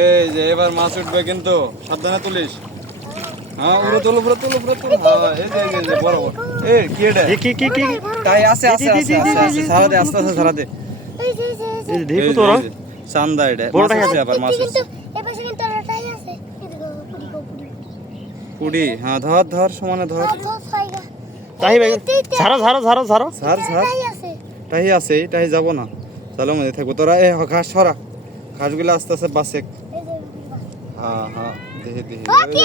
এই যে এবার মাছ উঠবে কিন্তু সাবধানে তুলিস হ্যাঁ উপরে তুল উপরে তুল উপরে তুল হ্যাঁ এই যে এই যে, এই বড় বড় এই কি এটা কি কি কি তাই আছে আছে আছে আছে সারা দে আস্তে আস্তে সারা দে এই যে এই যে এই যে এই যে দেখো এই যে, তো ওরা এই যে, চান্দা এটা বড়টা মাছ আছে আবার মাছ কিন্তু আছে এপাশে কিন্তু আছে পুরি পুরি পুড়ি হ্যাঁ ধর ধর সমানে ধর তাহি ভাই ঝাড়ো ঝাড়ো ঝাড়ো ঝাড়ো ছাড় ছাড় এটাই আছে তাহি আছে তাহি যাব না চলো মধ্যে থাকব তোরা এ ঘাস সরা ঘাসগুলো আস্তে আস্তে বাসে হ্যাঁ হ্যাঁ ওকে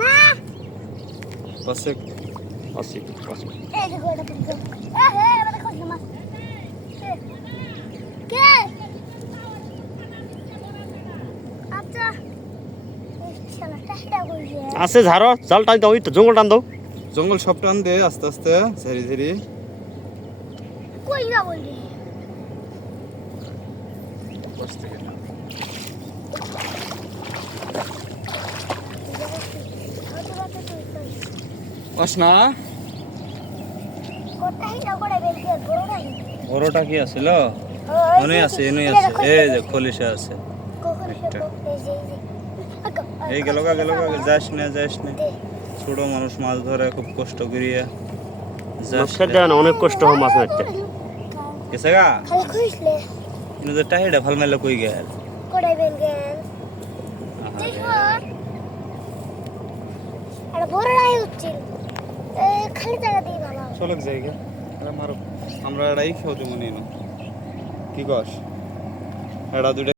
না বাসে আচ্ছা। হেডা কইছে আছে ঝাড়ো জাল টান দাও জঙ্গল টান দাও। জঙ্গল সব টান দে আস্তে আস্তে ঝেরি ঝেরি কই না বললি আস না কোটা হেডা করে বেলকে বড় নাই বড়টা কি আছিল মনে আছে এনে আছে। এই যে খলিশা আছে। এই গেল গা গেল গা যাস না যাস না। ছোট মানুষ মাছ ধরে খুব কষ্ট করিয়া যাস নমস্কার না অনেক কষ্ট হয় মাছ মারতে গেছে গা? কিন্তু যে টাহিটা ভালো মেলে কই গেল? কোডাই বেল গেল। দেখো আর বড় নাই হচ্ছিল এ, খালি জায়গা দিয়ে ভালো চলক জায়গা। মারো। আমরা এড়াই খেতে জমনি না কি কস? এটা দুইটা